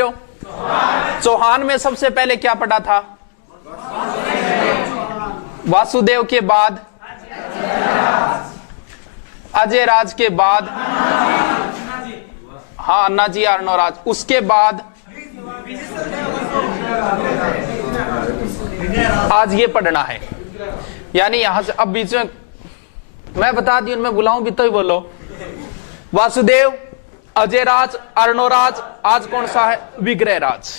हो? चौहान में सबसे पहले क्या पढ़ा था? वासुदेव के बाद अजय राज के बाद हाँ अन्ना जी अर्णोराज, उसके बाद आज ये पढ़ना है। यानी यहां से अब बीच में मैं बता दी, मैं बुलाऊं भी तो ही बोलो। वासुदेव, अजय राज, अर्णोराज, आज कौन सा है? विग्रह राज।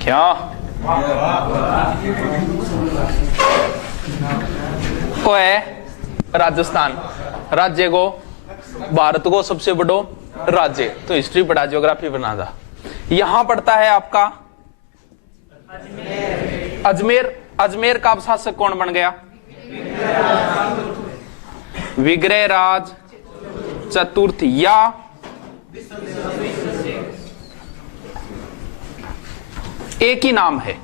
क्या वो है? राजस्थान राज्य को, भारत को सबसे बड़ो राज्य। तो हिस्ट्री पढ़ा, ज्योग्राफी बना था। यहां पढ़ता है आपका अजमेर। अजमेर का शासक कौन बन गया? विग्रह राज चतुर्थ या एक ही नाम है,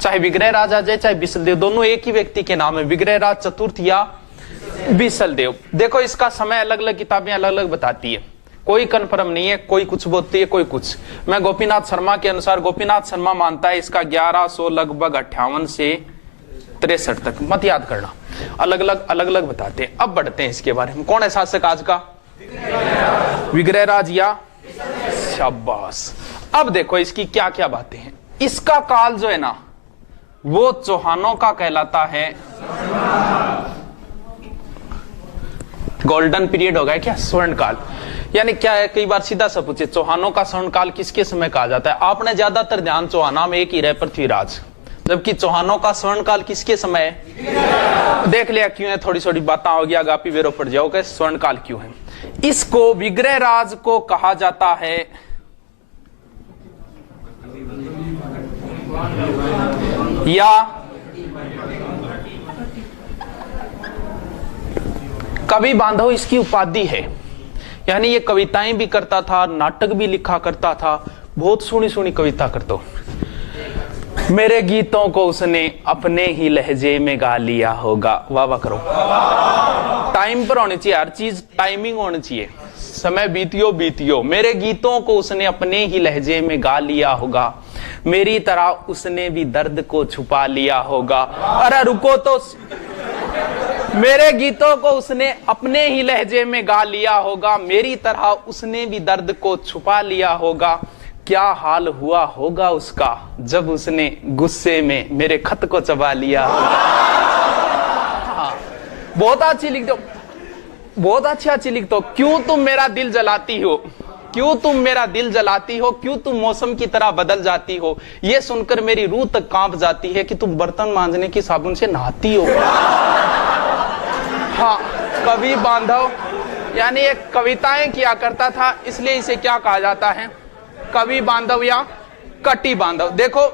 चाहे विग्रह राज आ जाए चाहे बिसलदेव, दोनों एक ही व्यक्ति के नाम है, विग्रह राज चतुर्थ या बिसलदेव। देखो इसका समय अलग अलग किताबें अलग अलग बताती है, कोई कंफर्म नहीं है, कोई कुछ बोलती है कोई कुछ। मैं गोपीनाथ शर्मा के अनुसार, गोपीनाथ शर्मा मानता है इसका 1100 लगभग 58 से 63 तक, मत याद करना, अलग अलग बताते हैं। अब बढ़ते हैं इसके बारे में। कौन है शासक आज का? विग्रह राज या शाबाश। अब देखो इसकी क्या क्या बातें हैं। इसका काल जो है ना वो चौहानों का कहलाता है। गोल्डन पीरियड होगा क्या? स्वर्ण काल। यानी क्या है, कई बार सीधा सा पूछे चौहानों का स्वर्ण काल किसके समय कहा जाता है? आपने ज्यादातर ध्यान चौहाना में एक ही रहे, पृथ्वीराज, जबकि चौहानों का स्वर्ण काल किसके समय है? देख लिया क्यों है, थोड़ी थोड़ी बातें होगी, आगापी वेरो पड़ जाओगे स्वर्ण काल क्यों है। इसको विग्रह राज को कहा जाता है या कवि बांधव इसकी उपाधि है। यानी ये कविताएं भी करता था, नाटक भी लिखा करता था, बहुत सुनी सुनी कविता करता। मेरे गीतों को उसने अपने ही लहजे में गा लिया होगा। वाह वाह करो। टाइम पर होनी चाहिए, हर चीज टाइमिंग होनी चाहिए। समय बीतियो बीतियो, मेरे गीतों को उसने अपने ही लहजे में गा लिया होगा, मेरी तरह उसने भी दर्द को छुपा लिया होगा। अरे रुको तो, मेरे गीतों को उसने अपने ही लहजे में गा लिया होगा, मेरी तरह उसने भी दर्द को छुपा लिया होगा। क्या हाल हुआ होगा उसका जब उसने गुस्से में मेरे खत को चबा लिया होगा। हाँ, बहुत अच्छी लिख दो, बहुत अच्छी लिख दो। क्यों तुम मेरा दिल जलाती हो, क्यों तुम मेरा दिल जलाती हो, क्यों तुम मौसम की तरह बदल जाती हो, ये सुनकर मेरी रूह तक कांप जाती है कि तुम बर्तन मांजने की साबुन से नहाती हो। हाँ, कवि बांधव यानी एक कविताएं किया करता था, इसलिए इसे क्या कहा जाता है? कवि बांधव या कटी बांधव। देखो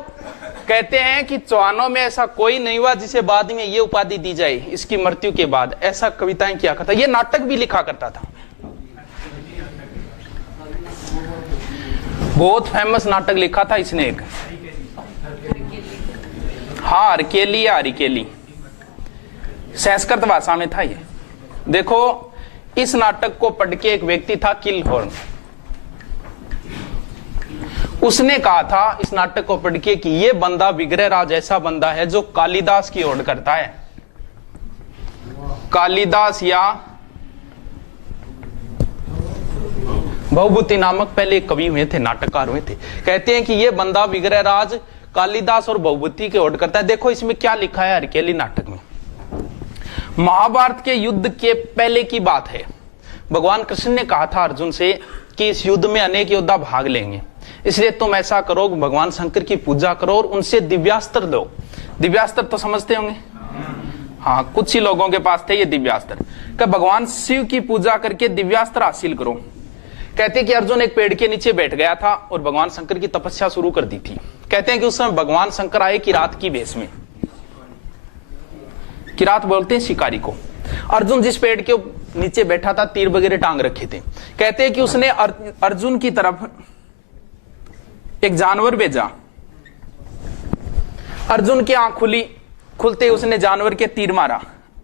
कहते हैं कि चौहानों में ऐसा कोई नहीं हुआ जिसे बाद में ये उपाधि दी जाए, इसकी मृत्यु के बाद। ऐसा कविताएं किया करता, ये नाटक भी लिखा करता था। बहुत फेमस नाटक लिखा था इसने एक, हाँ अरकेली या अरिकेली, संस्कृत भाषा में था ये। देखो इस नाटक को पढ़ के एक व्यक्ति था किलहोर्न, उसने कहा था इस नाटक को पढ़ के कि ये बंदा विग्रह राज ऐसा बंदा है जो कालिदास की ओर करता है। कालिदास या भवभूति नामक पहले कवि हुए थे, नाटककार हुए थे। कहते हैं कि ये बंदा विग्रह राज कालिदास और भवभूति की ओर करता है। देखो इसमें क्या लिखा है अरकेली नाटक में। महाभारत के युद्ध के पहले की बात है। भगवान कृष्ण ने कहा था अर्जुन से कि इस युद्ध में अनेक योद्धा भाग लेंगे, इसलिए तुम ऐसा करो, भगवान शंकर की पूजा करो और उनसे दिव्यास्त्र दो। दिव्यास्त्र तो समझते होंगे, हाँ कुछ ही लोगों के पास थे ये दिव्यास्त्र। कि भगवान शिव की पूजा करके दिव्यास्त्र हासिल करो। कहते हैं कि अर्जुन एक पेड़ के नीचे बैठ गया था और भगवान शंकर की तपस्या शुरू कर दी थी। कहते हैं कि उस समय भगवान शंकर आए किरात की भेष में। किरात बोलते हैं शिकारी को। अर्जुन जिस पेड़ के नीचे बैठा था तीर वगैरह टांग रखे थे। कहते हैं कि उसने अर्जुन की तरफ एक जानवर भेजा। अर्जुन की आंख खुलते उसने जानवर के तीर मारा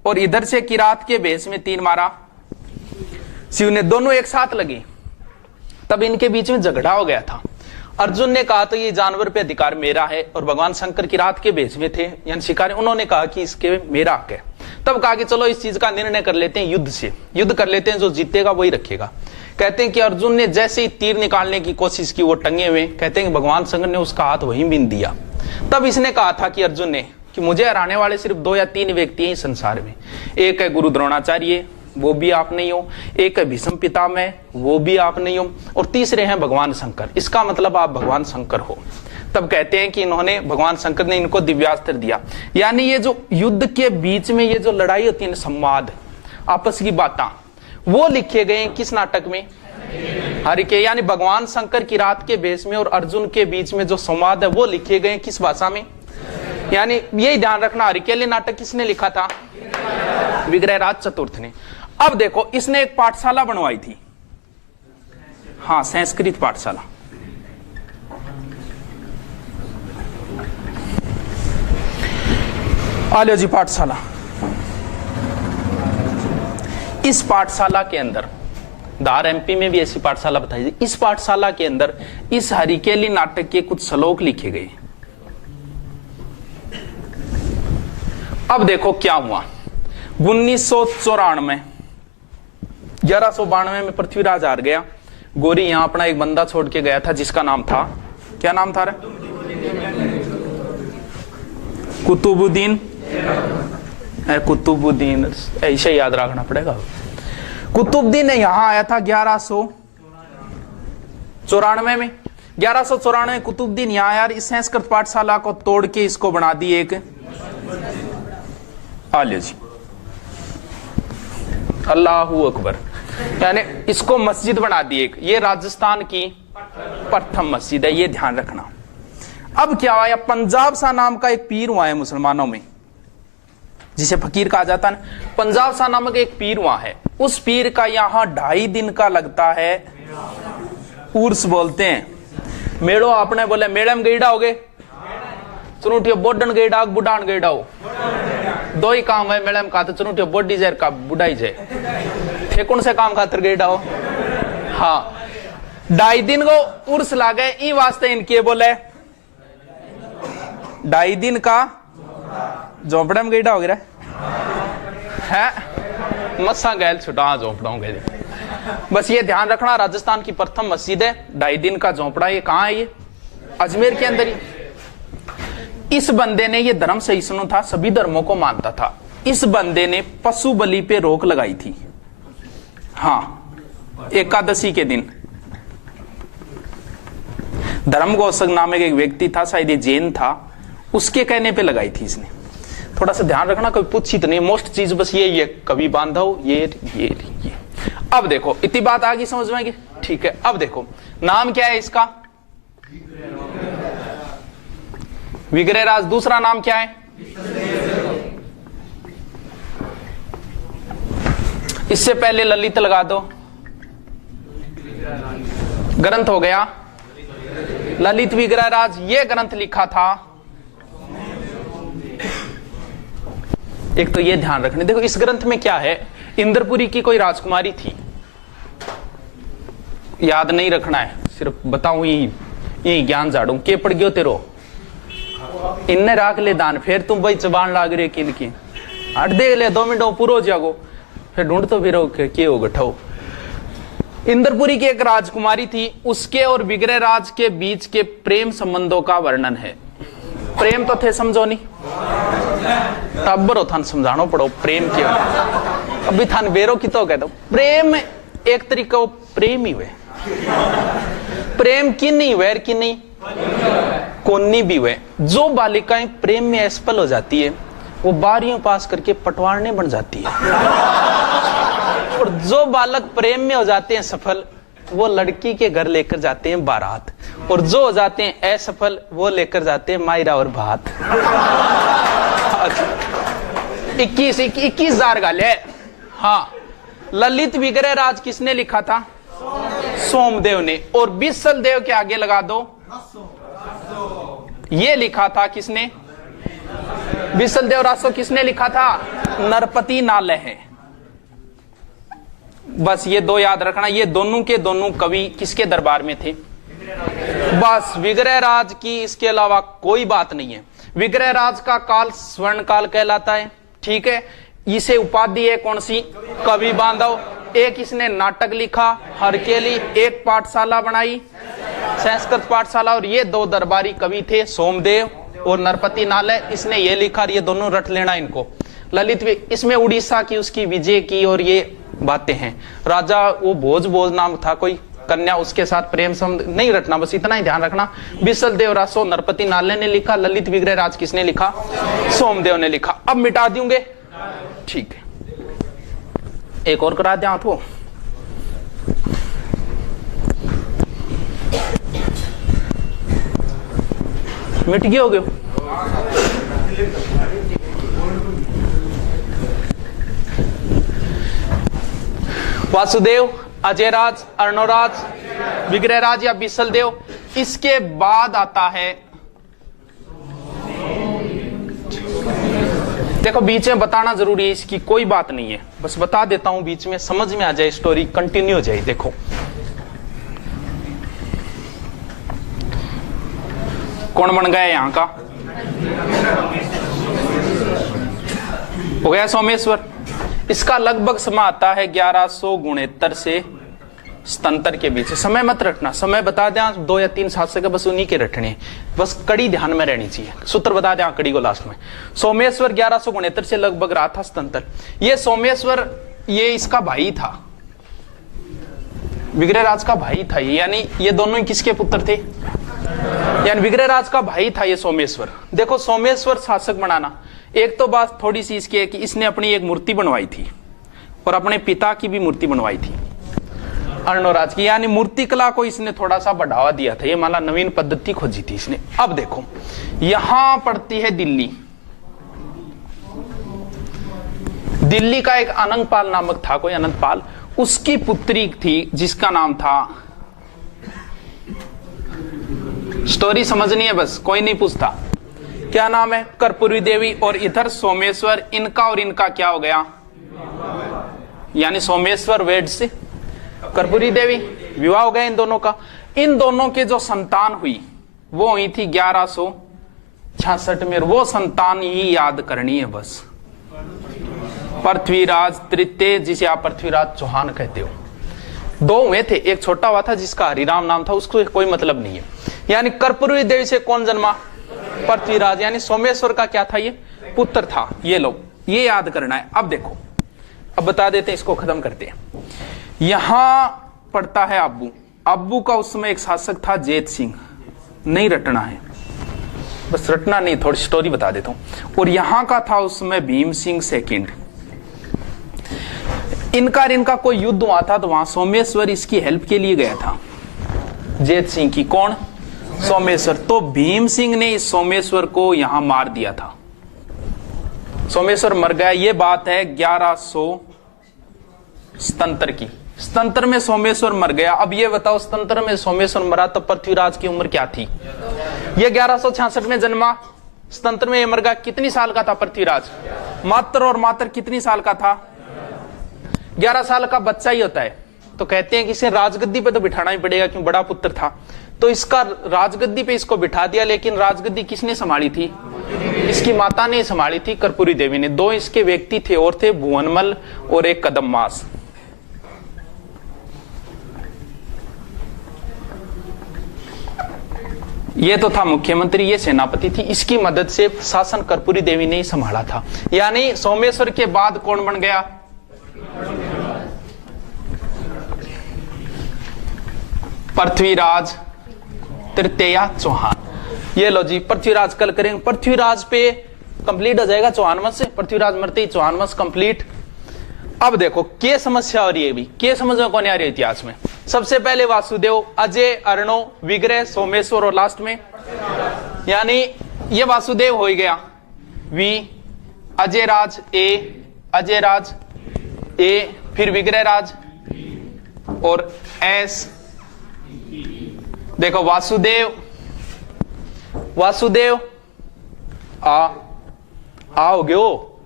और इधर से किरात के भेष में तीर मारा शिव ने, दोनों एक साथ लगे। तब इनके बीच में झगड़ा हो गया था। अर्जुन ने कहा तो ये जानवर पे अधिकार मेरा है, और भगवान शंकर की रात के भेष में थे यानी शिकारी, उन्होंने कहा कि इसके मेरा हक है। तब कहा कि चलो इस चीज का निर्णय कर लेते हैं युद्ध से, युद्ध कर लेते हैं, जो जीतेगा वही रखेगा। कहते हैं कि अर्जुन ने जैसे ही तीर निकालने की कोशिश की, वो टंगे हुए, कहते हैं कि भगवान शंकर ने उसका हाथ वहीं बीन दिया। तब इसने कहा था कि अर्जुन ने कि मुझे हराने वाले सिर्फ 2 या 3 व्यक्ति हैं संसार में, एक है गुरु द्रोणाचार्य, वो भी आप नहीं हो, एक है भीष्म पितामह, वो भी आप नहीं हो, और तीसरे हैं भगवान शंकर, इसका मतलब आप भगवान शंकर हो। तब कहते हैं कि इन्होंने, भगवान शंकर ने इनको दिव्यास्त्र दिया। यानी ये जो युद्ध के बीच में ये जो लड़ाई होती है, संवाद, आपस की बातें, वो लिखे गए किस नाटक में? हरिके। यानी भगवान शंकर की रात के भेष में और अर्जुन के बीच में जो संवाद है वो लिखे गए किस भाषा में? यानी यही ध्यान रखना, हरिकेली नाटक किसने लिखा था? विग्रहराज चतुर्थ ने। अब देखो, इसने एक पाठशाला बनवाई थी, हाँ, संस्कृत पाठशाला। आलिया जी पाठशाला। इस पाठशाला के अंदर, धार एमपी में भी ऐसी पाठशाला बताई थी, इस पाठशाला के अंदर इस हरिकेली नाटक के कुछ श्लोक लिखे गए। अब देखो क्या हुआ। 1994 1192 में पृथ्वीराज हार गया। गोरी यहां अपना एक बंदा छोड़ के गया था जिसका नाम था, क्या नाम था रे? कुतुबुद्दीन, कुतुबुद्दीन, ऐसे याद रखना पड़ेगा। कुतुबुद्दीन ने यहां आया था 1194 में। 1194 में कुतुबुद्दीन यहां आया, इस संस्कृत पाठशाला को तोड़ के इसको बना दी एक, आलिया जी, अल्लाहू अकबर, यानी इसको मस्जिद बना दी एक। ये राजस्थान की प्रथम मस्जिद है, ये ध्यान रखना। अब क्या हुआ, पंजाब सा नाम का एक पीर हुआ है मुसलमानों में, जिसे फकीर कहा जाता है। पंजाब सा नामक एक पीर हुआ है, उस पीर का यहां 2.5 दिन का लगता है उर्स बोलते हैं। मेड़ो आपने बोले मेड़े में गईडा हो गए, चुनूटियो बोडन गईडा, बुढ़ान गईडा हो, 2 ही काम है मेड़े में, कहा तो चुनूटियो बोडी जाए का बुढ़ाई जाए, ठेकुन से काम खातर गईडा हो। हाँ, 2.5 दिन को उर्स लागे, ई वास्ते इनके बोले 2.5 दिन का झोंपड़े में गईडा हो गया है, मस्सा गैल छुटा झोंपड़ा होंगे। बस ये ध्यान रखना, राजस्थान की प्रथम मस्जिद है, 2.5 दिन का झोंपड़ा। ये कहां है? ये अजमेर के अंदर ही। इस बंदे ने, ये धर्म सहिष्णु था, सभी धर्मों को मानता था। इस बंदे ने पशु बलि पे रोक लगाई थी, हाँ, एकादशी के दिन। धर्मगोसक नामक एक व्यक्ति था, शायद ये जैन था, उसके कहने पे लगाई थी इसने। थोड़ा सा ध्यान रखना, कोई पूछी तो नहीं, मोस्ट चीज बस ये कभी बांधो, ये। अब देखो, इतनी बात आ गई समझ में? ठीक है। अब देखो, नाम क्या है इसका? विग्रहराज। दूसरा नाम क्या है? इससे पहले ललित लगा दो, ग्रंथ हो गया ललित विग्रहराज। ये ग्रंथ लिखा था, एक तो ये ध्यान रखने। देखो इस ग्रंथ में क्या है, इंद्रपुरी की कोई राजकुमारी थी, याद नहीं रखना है, सिर्फ बताऊं यही ज्ञान झाड़ू के पड़ गयो तेरो, इनने राख ले दान, फिर तुम भाई चबान लाग रहे किन की, हट दे ले 2 मिनट पूरा हो जागो, फिर ढूंढ तो फिर के हो गठो। इंद्रपुरी की एक राजकुमारी थी, उसके और विग्रहराज के बीच के प्रेम संबंधों का वर्णन है। प्रेम तो थे, समझो नहीं, तब्बरो थान समझानो पड़ो प्रेम के। अभी थान बेरो की तो कहता प्रेम एक तरीका प्रेम ही हुए, प्रेम की नहीं वैर की नहीं, कोन्नी भी हुए। जो बालिकाएं प्रेम में असफल हो जाती है, वो 12वीं पास करके पटवारने बन जाती है, और जो बालक प्रेम में हो जाते हैं सफल, वो लड़की के घर लेकर जाते हैं बारात, और जो हो जाते हैं असफल, वो लेकर जाते हैं मायरा और भात। 21,000 गाले। हाँ, ललित विग्रहराज किसने लिखा था? सोमदेव ने। और बिसल देव के आगे लगा दो, ये लिखा था किसने? बिसल देव रासो। किसने लिखा था? नरपति नालय है। बस ये दो याद रखना, ये दोनों के दोनों कवि किसके दरबार में थे? बस विग्रह राज की, इसके अलावा कोई बात नहीं है। विग्रह राज का काल स्वर्ण काल कहलाता है, ठीक है। इसे उपाधि है कौन सी? कवि बांधव। एक इसने नाटक लिखा हरकेली, एक पाठशाला बनाई संस्कृत पाठशाला, और ये दो दरबारी कवि थे सोमदेव और नरपति नालय, इसने ये लिखा, ये दोनों रट लेना इनको। ललित इसमें उड़ीसा की उसकी विजय की और ये बातें हैं। राजा वो भोज नाम था कोई, कन्या उसके साथ प्रेम संबंध नहीं रटना, बस इतना ही ध्यान रखना। बिसल देव रासो नरपति नालय ने लिखा, ललित विग्रह राज किसने लिखा? सोमदेव ने लिखा। अब मिटा दूंगे, ठीक है। एक और करा दें वो, मिट गया हो गया। वासुदेव, अजयराज, अर्णोराज, विग्रहराज या बिसल देव। इसके बाद आता है, देखो बीच में बताना जरूरी है, इसकी कोई बात नहीं है, बस बता देता हूं, बीच में समझ में आ जाए, स्टोरी कंटिन्यू हो जाए। देखो कौन बन गया यहां का? हो गया सोमेश्वर। इसका लगभग समय आता है 1169 से सतंतर के बीच। समय मत रखना, समय बता दें 2 या 3 शासक बस उन्हीं के रटने, बस कड़ी ध्यान में रहनी चाहिए। सूत्र बता दें कड़ी को लास्ट में। सोमेश्वर 1169 से लगभग रहा था सतंतर। ये सोमेश्वर ये इसका भाई था, विग्रहराज का भाई था, यानी ये दोनों ही किसके पुत्र थे? यानी विग्रहराज का भाई था ये सोमेश्वर। देखो सोमेश्वर शासक बनाना, एक तो बात थोड़ी सी इसकी है कि इसने अपनी एक मूर्ति बनवाई थी और अपने पिता की भी मूर्ति बनवाई थी अर्णोराज की, यानी मूर्ति कला को इसने थोड़ा सा बढ़ावा दिया था। ये माला नवीन पद्धति खोजी थी इसने। अब देखो यहां पड़ती है दिल्ली। दिल्ली का एक अनंगपाल नामक था, कोई अनंतपाल, उसकी पुत्री थी जिसका नाम था, स्टोरी समझनी है बस, कोई नहीं पूछता क्या नाम है, कर्पूरी देवी। और इधर सोमेश्वर, इनका और इनका क्या हो गया? यानी सोमेश्वर वेद से कर्पूरी देवी विवाह हो गया इन दोनों का। इन दोनों के जो संतान हुई वो हुई थी 1166 में। वो संतान ही याद करनी है बस। पृथ्वीराज तृतीय, जिसे आप पृथ्वीराज चौहान कहते हो। 2 हुए थे, एक छोटा हुआ था जिसका हरिराम नाम था, उसको कोई मतलब नहीं है। यानी कर्पूरी देवी से कौन जन्मा? पृथ्वीराज, यानी सोमेश्वर का क्या था? ये पुत्र था। ये लोग ये याद करना है। अब देखो, अब बता देते हैं, इसको खत्म करते हैं। यहां पड़ता है अब्बू। अब्बू का उस समय एक शासक था जेत सिंह, नहीं रटना है, बस रटना नहीं, थोड़ी स्टोरी बता देता हूं। और यहां का था उस समय भीम सिंह सेकंड। इनका कोई युद्ध हुआ था तो वहां सोमेश्वर इसकी हेल्प के लिए गया था, जेत सिंह की। कौन? सोमेश्वर। तो भीम सिंह ने इस सोमेश्वर को यहां मार दिया था, सोमेश्वर मर गया। ये बात है 1177 की। सतंतर में सोमेश्वर मर गया। अब ये बताओ, सतंतर में सोमेश्वर मरा तो पृथ्वीराज की उम्र क्या थी? ये 1166 में जन्मा, सतंतर में ये मर गया। कितनी साल का था पृथ्वीराज? मात्र और मात्र कितनी साल का था? 11 साल का बच्चा ही होता है। तो कहते हैं कि इसे राजगद्दी पे तो बिठाना ही पड़ेगा क्यों, बड़ा पुत्र था। तो इसका राजगद्दी पे इसको बिठा दिया, लेकिन राजगद्दी किसने संभाली थी? इसकी माता ने संभाली थी, कर्पूरी देवी ने। 2 इसके व्यक्ति थे और थे, भुवनमल और एक कदम्मास। ये तो था मुख्यमंत्री, ये सेनापति थी। इसकी मदद से शासन कर्पूरी देवी ने ही संभाला था। यानी सोमेश्वर के बाद कौन बन गया? पृथ्वीराज तृतीय चौहान। ये लो जी, पृथ्वीराज कल करेंगे। पृथ्वीराज पे कंप्लीट हो जाएगा चौहान वंश से। पृथ्वीराज मरते ही चौहान वंश कंप्लीट। अब देखो क्या समस्या हो रही है, भी क्या समझ में कौन आ रही है इतिहास में? सबसे पहले वासुदेव, अजय, अर्णो, विग्रह, सोमेश्वर और लास्ट में यानी ये वासुदेव हो गया वी, अजय राज ए, अजय राज ए, फिर विग्रह राज और एस। देखो वासुदेव, वासुदेव आ हो गयो,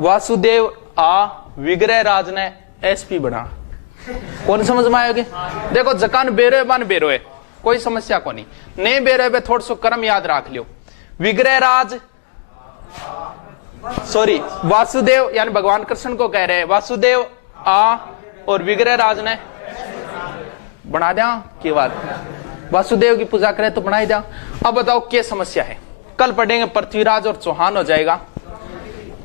वासुदेव आ, विग्रह राज ने एसपी बना। कौन समझ में आयोगे? देखो जकान बेरो बन बेरो है, कोई समस्या को नहीं। नहीं बेरो पे थोड़ा सो कर्म याद रख लियो। विग्रह राज सॉरी वासुदेव यानी भगवान कृष्ण को कह रहे हैं वासुदेव आ, और विग्रह राज ने बना दिया की बात। वासुदेव की पूजा करें तो बना ही दिया। अब बताओ क्या समस्या है? कल पढ़ेंगे पृथ्वीराज और चौहान हो जाएगा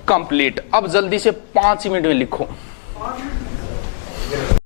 कंप्लीट। अब जल्दी से 5 मिनट में लिखो।